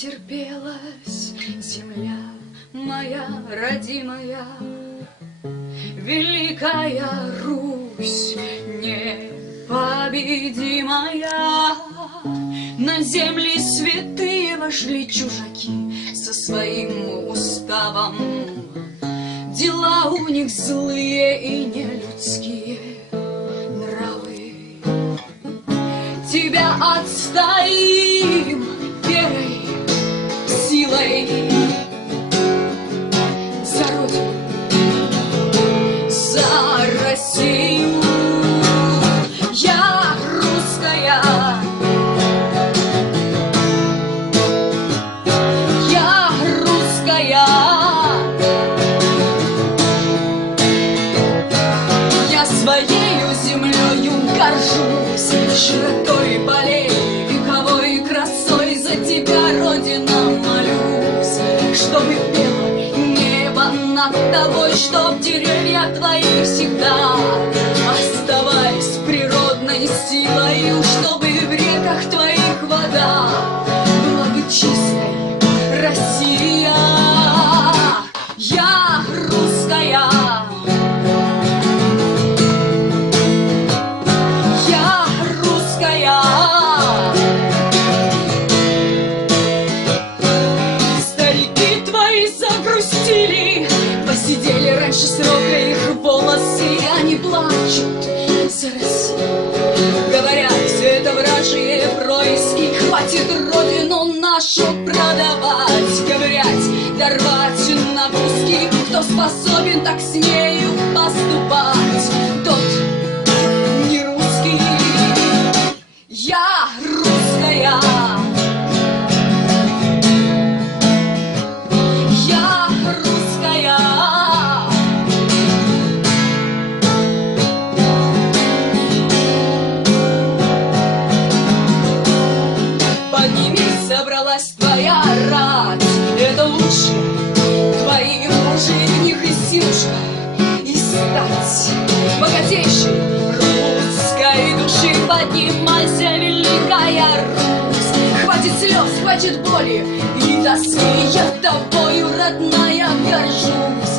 терпелась земля моя родимая, Великая Русь непобедимая. На земли святые вошли чужаки со своим уставом. Дела у них злые и нелюдские нравы. Тебя отстоим верой, силой за Родину, за Россию. Я русская, я русская, я своею землею горжусь, широтой полей, вековой красой. За тебя, Родина, молюсь, чтобы пело небо над тобой, чтоб деревья твои всегда оставались природной силою, чтобы в реках твоих вода была бы чистой. Россия, я русская, я русская. Старики твои загрустили, посидели раньше срока их волосы, они плачут за Россию. Говорят, все это вражье происки, хватит родину нашу продавать, ковырять, дорвать на куски. Кто способен так с нею поступать, тот не русский. Я русская, я русская. Поднимись, собралась твоя рать, это лучше твоих мужей, в них и силушка, и стать богатейшей русской души. Поднимайся, великая Русь, хватит слез, хватит боли и тоски, я тобою, родная, горжусь.